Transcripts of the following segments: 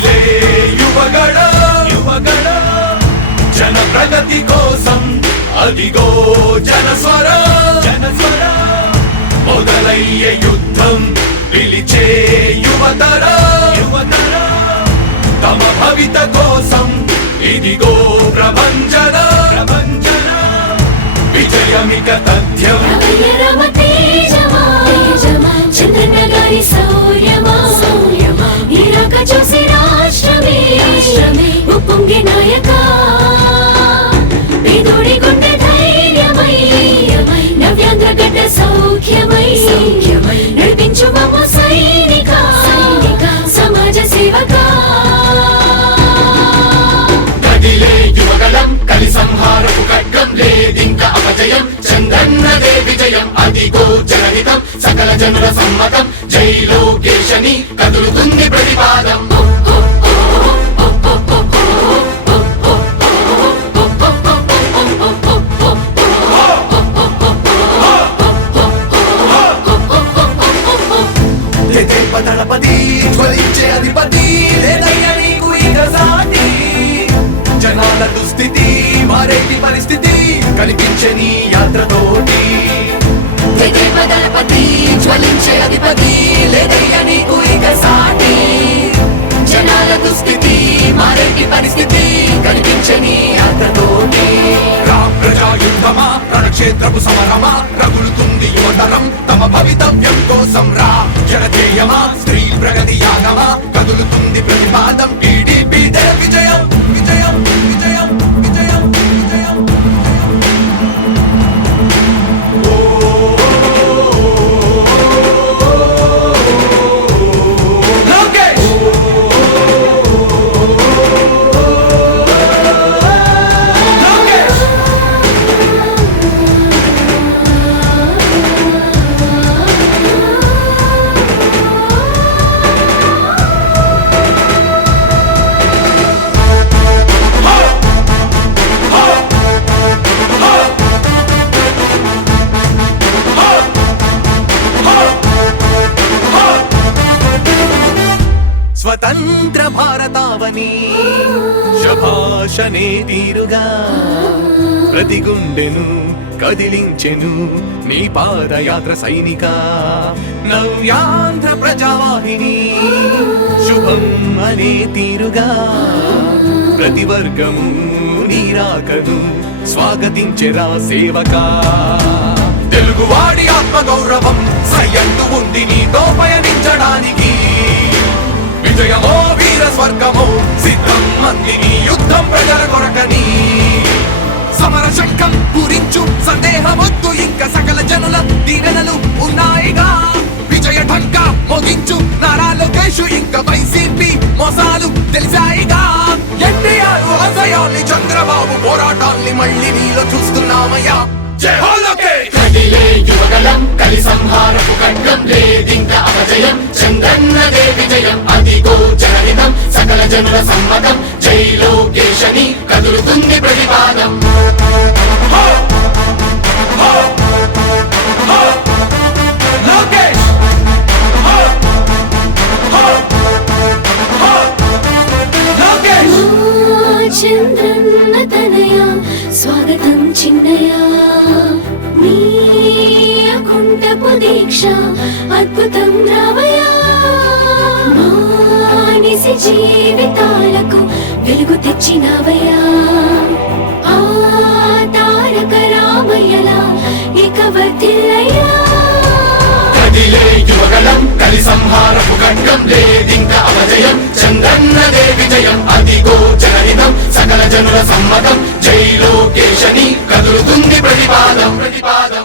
లోకేష్ యువగడ యువగడ జన ప్రగతి కోసం అదిగో జనస్వర జనస్వర మొదలయ్యే యుద్ధం పిలిచే యువతర యువతర తమ భవిత కోసం ఇదిగో ప్రభంజన ప్రభంజన విజయమిక తథ్యం. రమయ్య రమ సౌఖ్యమై సౌఖ్యమై నడిపించు మమ్మ సైనిక సైనిక. సమాజ సేవకా. కదిలే యువగలం కలి సంహారపు ఖడ్గం లేదింక అపజయం చంద్రన్నదే విజయం అదిగో జనహితం సకల జనుల సమ్మతం జై లోకేశని కదులుతుంది ప్రతిపాదం. కోసం రా. జనజేయమా స్త్రీ ప్రగతి యాగమా? కదులుతుంది ప్రతిపాదం. పాదయాత్ర సైనిక నవ్యాంధ్ర ప్రజావాహిని శుభం అనే తీరుగా ప్రతి వర్గము నీరాకను స్వాగతించెరా సేవకా. తెలుగువాడి ఆత్మగౌరవం సయ్యంటు ఉంది నీతో పయనించడానికి విజయమో వీర స్వర్గమో సిద్ధం మందిని యుద్ధం ప్రజల కొరకని. సమర శంఖం పూరించు సందేహమొద్దు. ఇంకా సకల జనుల దీవెనలు ఉన్నాయిగా. విజయ ఢంకా మోగించు నారా లోకేష్. ఇంకా వైసీపీ మోసాలు తెలిసాయిగా. ఎన్టీఆర్ ఆశయాల్ని చంద్రబాబు పోరాటాల్ని మళ్ళీ నీలో చూస్తున్నామయ్యా. కదిలే యువగలం కలి సంహారపు ఖడ్గం లేదింక అపజయం చంద్రన్నదే విజయం అదిగో జనహితం సకల జనుల సమ్మతం జై లోకేశని కదులుతుంది ప్రతిపాదం. అద్భుతం రావయా మానిసి జీవితాలకు వెలుగు తెచ్చినవయా ఆ తారక రామయ్యలా ఇక వర్తిల్లయ్యా కదిలే యువగలం కలి సంహారపు లేదింక అపజయం చంద్రన్నదే విజయం అదిగో జనహితం సకల జనుల సమ్మతం జై లోకేశని కదులుతుంది ప్రతిపాదం ప్రతిపాదం.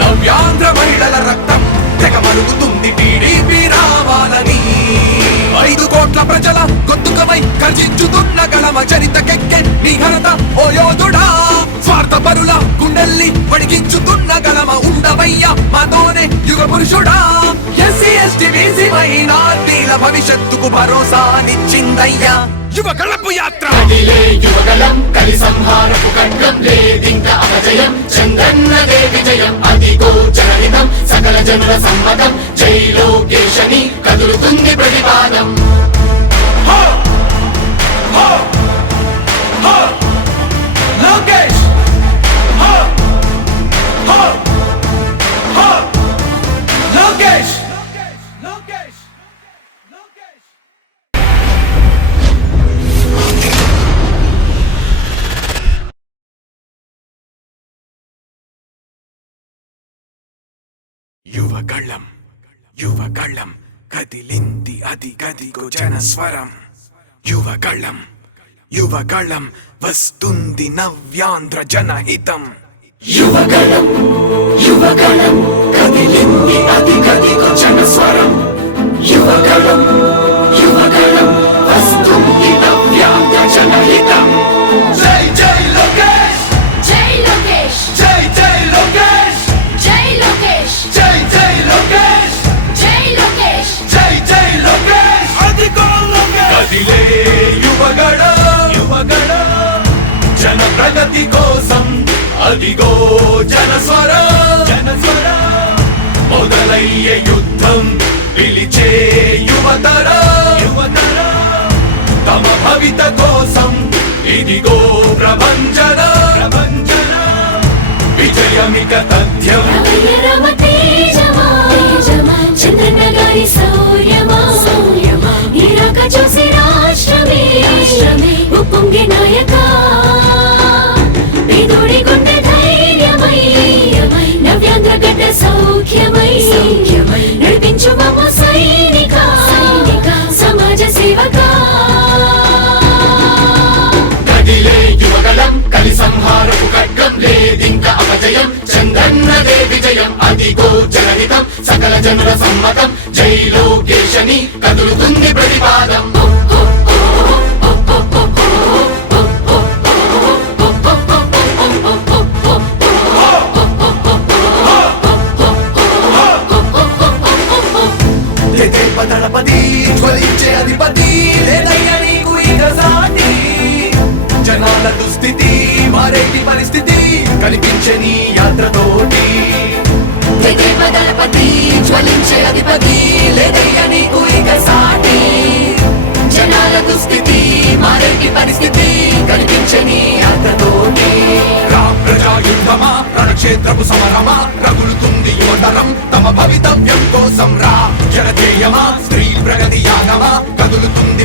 నవ్యాంధ్ర మహిళల రక్తం తెగ మరుగుతుంది టీడీపీ రావాలని. ఐదు కోట్ల ప్రజల గొంతుకమై గర్జించుతున్న గళమ చరితకెక్కె నీ ఘనత ఓ యోధుడా. స్వార్థ పరుల గుండెల్ని వడిగించుతున్న గళమ ఉండవయ్య మాతోనే యుగ పురుషుడా. ఎస్సీ ఎస్టీ బీసీ మైనార్టీల భవిష్యత్తుకు భరోసానిచ్చిందయ్యా. యువకలపు యాత్ర. కదిలే యువగలం కలి సంహారపు ఖండం లేదింక అపజయం చంద్రన్నదే విజయం అదిగో జనహితం సకల జనుల సమ్మతం జై లోకేశని కదులుతుంది ప్రతిపాదం. కదిలింది అది గదిగో జనస్వరం. యువకళం యువకళం వస్తుంది నవ్యాంధ్ర జనహితం. యువగలం యువగలం కదిలింది అది గదిగో జనస్వరం. యువగలం ప్రగతి కోసం అదిగో జనస్వర. జనస్వర మొదలయ్యే యుద్ధం పిలిచే యువతర. యువతర తమ భవిత కోసం ఇదిగో ప్రభంజన. ప్రభంజన విజయమిక తథ్యం. నీరాక చూసి రాష్ట్రమే. రాష్ట్రమే. ఉప్పొంగే నాయక. సౌఖ్యమై నడిపించు మమ్మ సైనిక సమాజ సేవకా. కదిలే యువగలం కలి సంహారపు ఖడ్గం లేదింక అపజయం చంద్రన్నదే విజయం అదిగో జనహితం సకల జనుల సమ్మతం జై లోకేశని కదులుతుంది ప్రతిపాదం. తమ భవితవ్యం కోసం రా. జనజేయమా స్త్రీ ప్రగతి యాగమా కదులుతుంది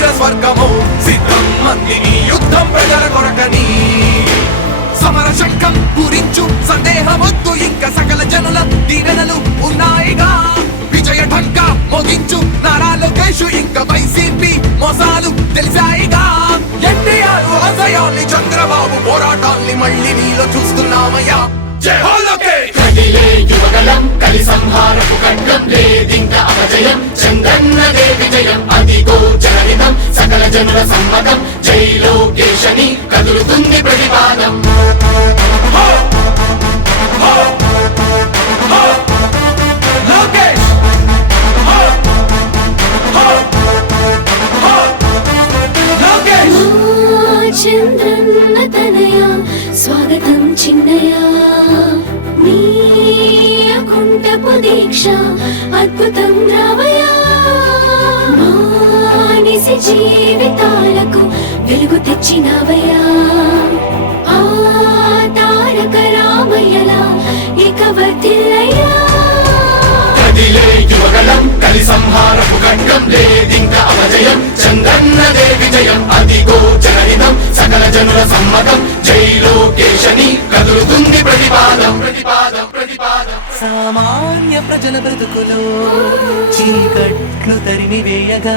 వీర స్వర్గము సిద్ధం మందిని యుద్ధం ప్రజల కొరకని. సమర శంఖం పూరించు సందేహమొద్దు ఇంకా సకల జనుల దీవెనలు ఉన్నాయిగా. విజయ ఢంక మోగించు నారా లోకేష్ ఇంకా వైసీపీ మోసాలు తెలిసాయిగా. ఎన్టీఆర్ ఆశయాల్ని చంద్రబాబు పోరాటాల్ని మళ్ళీ నీలో చూస్తున్నామయ్యా. జై హో లోకేష్! కదిలే యువగలం కలి సంహారపు ఖడ్గం లేదింక అపజయం. జనుల సమ్మతం జై లోకేశని కదులుతుంది ప్రతిపాదం లోకేష్ హో! హో! హో! లోకేష్ చంద్రన్న తనయ స్వాగతం చిన్నయ నీయకుంటపు దీక్ష అద్భుతం రావయ జీవితాలకు వెలుగు తెచ్చినవయ్యా. ఆ తారక రామయ్యలా ఇక కదిలే యువగలం కలి సంహారపు ఖడ్గం లేదింక అపజయం చంద్రన్నదే విజయం అదిగో జనహితం సకల జనుల సమ్మతం జై లోకేశని కదులుతుంది ప్రతిపాదం ప్రతిపాదం ప్రతిపాదం. సామాన్య ప్రజల బ్రతుకులో చీకట్లు తరిమి వేయగా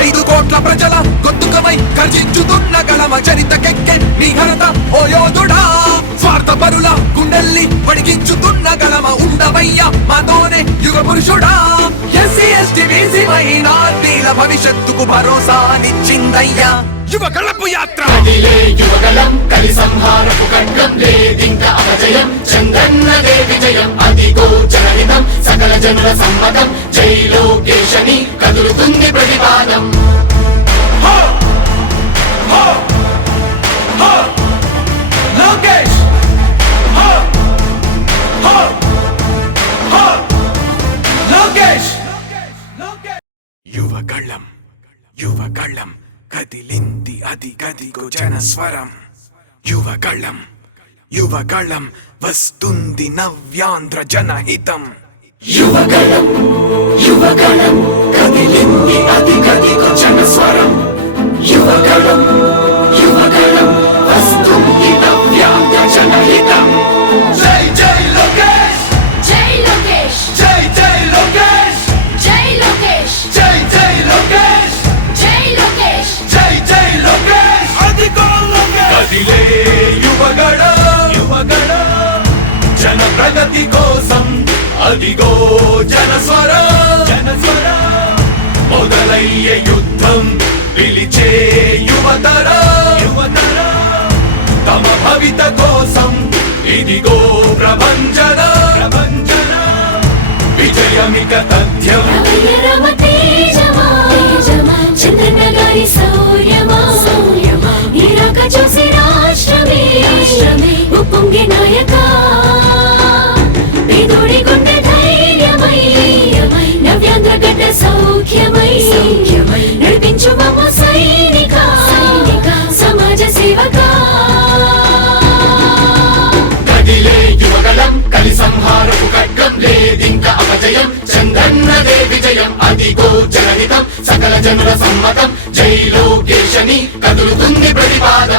ఐదు కోట్ల ప్రజల గొంతుకమై గర్జించుతున్న గళమ చరితకెక్కె నీ ఘనత ఓ యోధుడా. స్వార్థ పరుల గుండెల్ని వడికించుతున్న గళమ ఉండవయ్య మాతోనే యుగ పురుషుడా ఎస్సీ ఎస్టీ బీసీ మైనార్టీల భవిష్యత్తుకు భరోసానిచ్చిందయ్యా. యువ కళపు యాత్ర యువగలం కలి సంహారపు ఖడ్గం లేదింక అపజయం చంద్రన్నదే విజయం అదిగో జనహితం సకల జనుల సమ్మతం జై లోకేశని కదులుతుంది ప్రతిపాదం! హో! లోకేష్ హో! హో! హో! లోకేష్ యువకళం యువకళం కదిలింది అది గదిగో జనస్వరం యువకళం యువకళం వస్తుంది నవ్యాంధ్ర జనహితం యువగలం యువగలం కదిలింది అది గదిగో జనస్వరం యువగలం అదిగో సకల జనుల సమ్మతం. జై లోకేశని కదులుతుంది ప్రతిపాదం.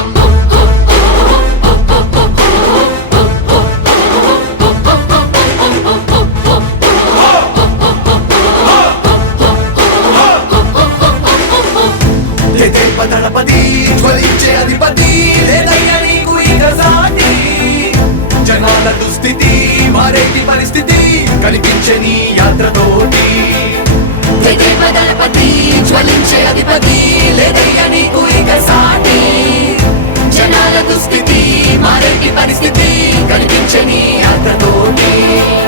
పరిస్థితి కనిపించని అర్థతోటి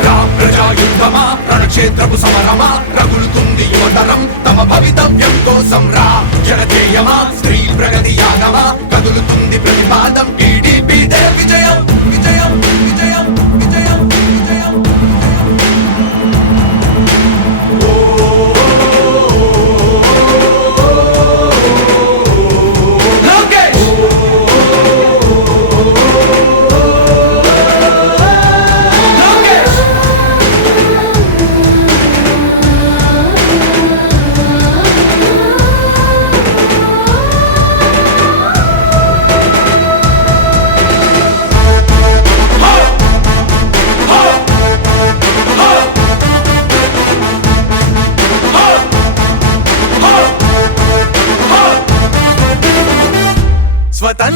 రా ప్రజాయుద్ధమా? రణక్షేత్రపు సమరమా? రగులుతుంది యువతరం. తమ భవితవ్యం కోసం రా. జనజేయమా స్త్రీ ప్రగతి యాగమా? కదులుతుంది ప్రతిపాదం. టీడీపీ జయ విజయం విజయం విజయం.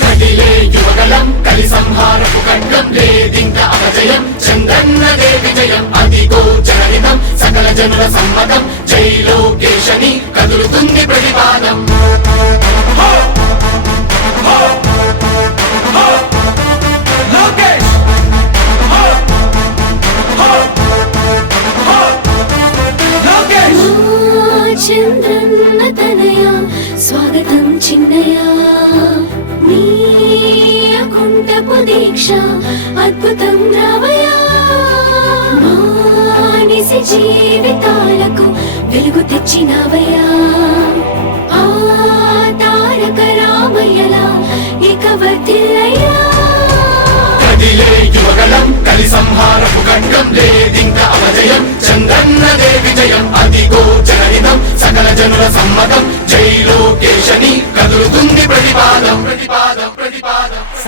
కదిలే యువగలం కలి సంహారపు ఖడ్గం లేదింక అపజయం చంద్రన్నదే విజయం అదిగో జనహితం సకల జనుల సమ్మతం జై లోకేశని కదులుతుంది ప్రతిపాదం. చంద్రన్న తనయ స్వాగతం చిన్నయ అకుంఠపు దీక్ష అద్భుతం రావయ మానిసి జీవితాలకు వెలుగు తెచ్చినవయా. ఆ తారక రామయ్యలా ఇక వర్ధిల్లయ్యా కదిలే యువగలం కలి సంహారపు ఖండం లేదింక అపజయం చంద్రన్నదే విజయం అదిగో జనహితం సకల జనుల సమ్మతం జై లోకేశని కదులుతుంది ప్రతిపాదం ప్రతిపాదం.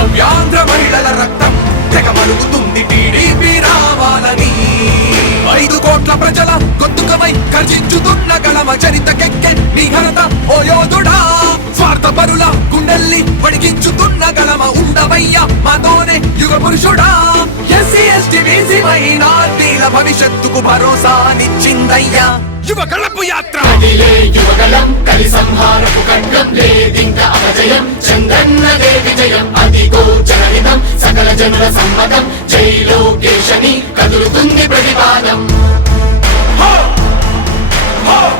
నవ్యాంధ్ర మహిళల రక్తం తెగ టీడీపీ రావాలని ఐదు కోట్ల ప్రజల గొంతుకమై గర్జించుతున్న గళమ చరితకెక్కె నీ ఘనత ఓ యోధుడా. స్వార్థ పరుల గుండెల్ని వడికించుతున్న గళమ ఉండవయ్యా మాతోనే యుగ పురుషుడా. ఎస్సీ ఎస్టీ బీసీ మైనార్టీల భవిష్యత్తుకు భరోసానిచ్చిందయ్యా. యువ కళపు యాత్ర యువగలం కలి సంహారపు ఖడ్గం లేదింక అపజయం చంద్రన్నదే విజయం జనహితం సకల జనుల సమ్మతం జై లోకేశని కదులుతుంది ప్రతిపాదం హో! హో! హో!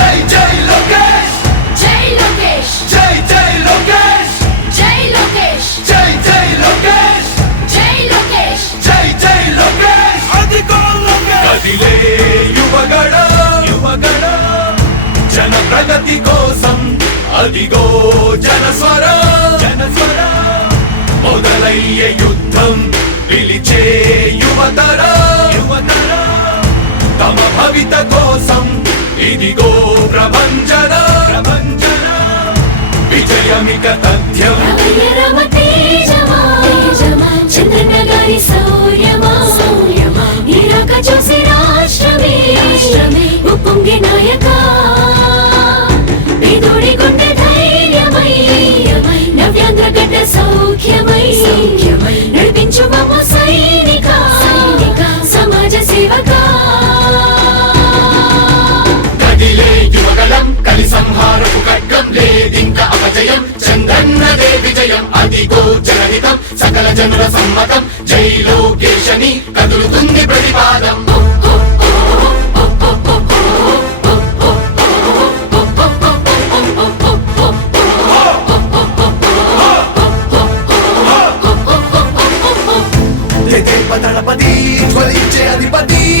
ప్రగతి కోసం అదిగో జనస్వర. జనస్వర యుద్ధమయ్యే యుద్ధం పిలిచే యువతర. యువతర తమ భవిత కోసం ఇదిగో ప్రభంజన. ప్రభంజన విజయమిక తథ్యం. నీరాక చూసి రాష్ట్రమే. ఉప్పొంగే నాయక లేదింక అపజయం చంద్రన్నదే విజయం. అదిగో జనహితం. సకల జనుల సమ్మతం. జై లోకేశని కదులుతుంది ప్రతిపాదం. దళపతి జ్వలించే అధిపతి.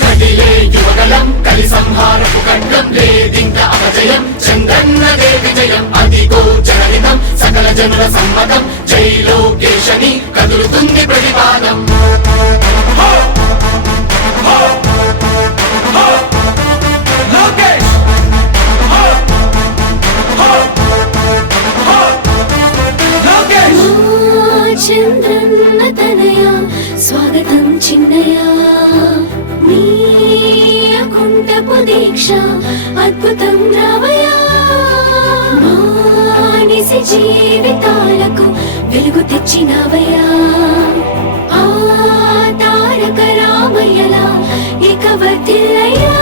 కదిలే యువగలం కలి సంహారపు ఖడ్గం లేదింక అపజయం చంద్రన్నదే విజయం అదిగో జనహితం సకల జనుల సమ్మతం జై లోకేశని కదులుతుంది ప్రతిపాదం. లోకేష్. లోకేష్ చంద్రన్న తనయ స్వాగతం చిన్నయా నీ అకుంఠపు దీక్ష అద్భుతం రావయ మానిసి జీవితాలకు వెలుగు తెచ్చినవయ్యా. ఆ తారక రామయ్యలా ఇక వర్ధిల్లయ్యా.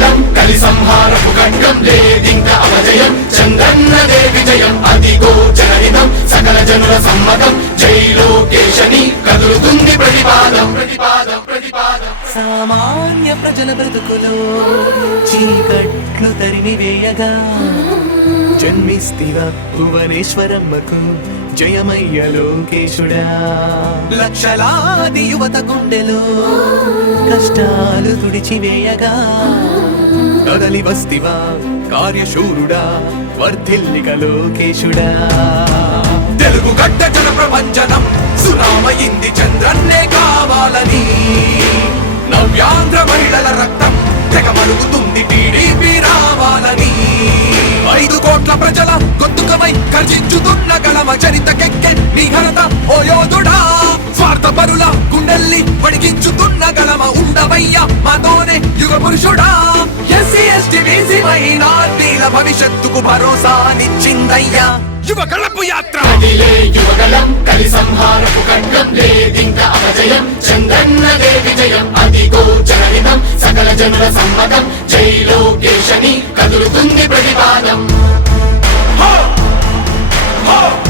బలం కలి సంహారపు ఖండం లేదింక అపజయం చంద్రన్నదే విజయం అతి గోచరహితం సకల జనుల సమ్మతం జై లోకేశని కదులుతుంది ప్రతిపాదం ప్రతిపాదం ప్రతిపాదం. సామాన్య ప్రజల బ్రతుకులో చీకట్లు తరిమి వేయగా జన్మిస్తివ భువనేశ్వరమ్మకు జయమయ్య లోకేశుడా. లక్షలాది యువత గుండెలో కష్టాలు తుడిచివేయగా. కదలి వస్తివా కార్యశూరుడా వర్ధిల్లిక లోకేశుడా. తెలుగు గడ్డ జన ప్రపంచనం సునామయింది చంద్రన్నే కావాలని. నవ్యాంధ్ర మహిళల రక్తం తెగ మరుగుతుంది టీడీపీ రావాలని. ఐదు కోట్ల ప్రజల గొంతుకమై గర్జించుతున్న గళమ చరితకెక్కె నీ ఘనత ఓ యోధుడా. స్వార్థ పరుల గుండెల్ని వడికించుతున్న గళమ ఉండవయ్యా మాతోనే యుగ పురుషుడా. ఎస్సీ ఎస్టీ బీసీ మైనార్టీల భవిష్యత్తుకు భరోసానిచ్చిందయ్యా. యువ కళపు యాత్ర యువగలం కలి సంహారపు ఖడ్గం లేదింక అపజయం చంద్రన్నదే విజయం అదిగో జనహితం సకల జనుల సమ్మతం జై లోకేశని కదులుతుంది ప్రతిపాదం హో! హో! హో!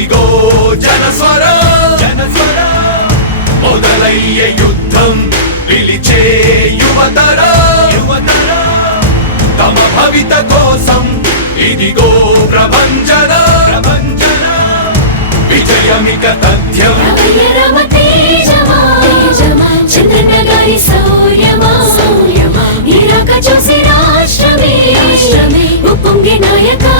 అదిగో జనస్వర. జనస్వర. మొదలయ్యే యుద్ధం పిలిచే యువతర. యువతర. తమ భవిత కోసం ఇదిగో ప్రభంజన. ప్రభంజన. విజయమిక తథ్యం. నీరాక చూసి రాష్ట్రమే రాష్ట్రమే. ఉప్పొంగే నాయక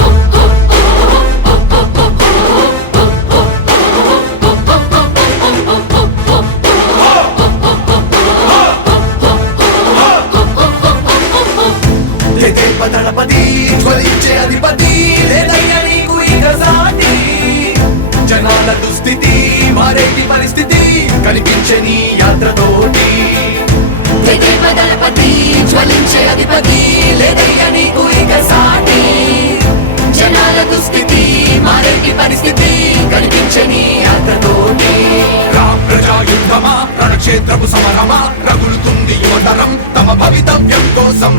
పరిస్థితి కనిపించని నీ రా ప్రజా యుద్ధమా రణక్షేత్రపు సమరమా? రగులుతుంది యువతరం తమ భవితవ్యం కోసం